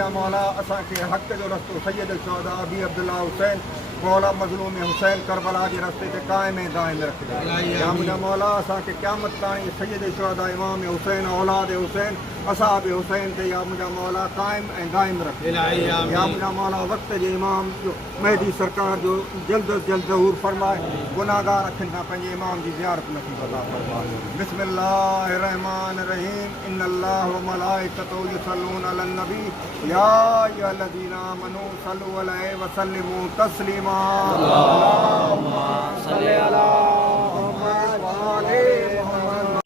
मुझा मौला असां खे हक़ जो रस्तो सैयद शोहदा अबी अब्दुल्ला हुसैन मौला मज़लूम हुसैन करबला जे रस्ते ते क़ाइम ऐं दाइम रखिजे। या मुंहिंजा मौला असां खे क़यामत ताईं सैयद शोहदा इमाम हुसैन औलाद हुसैन असहाब हुसैन ते या मुंहिंजा मौला क़ाइम ऐं दाइम रखिजे। या मुंहिंजा मौला वक़्त जे इमाम जो मेहदी सरकार जो जल्द अज़ जल्द ज़हूर फरमाए। गुनाहगार अखियुनि खां पंहिंजे इमाम जी ज़ियारत नसीब अता फरमाए। बिस्मिल्लाहिर रहमानिर रहीम इन्नल्लाह व मलाइकतहू युसल्लूना अलन नबी या अय्युहल्लज़ीना आमनू सल्लू अलैहि व सल्लिमू तस्लीमा। अल्लाहुम्मा सल्लि अला मुहम्मद व आलि मुहम्मद।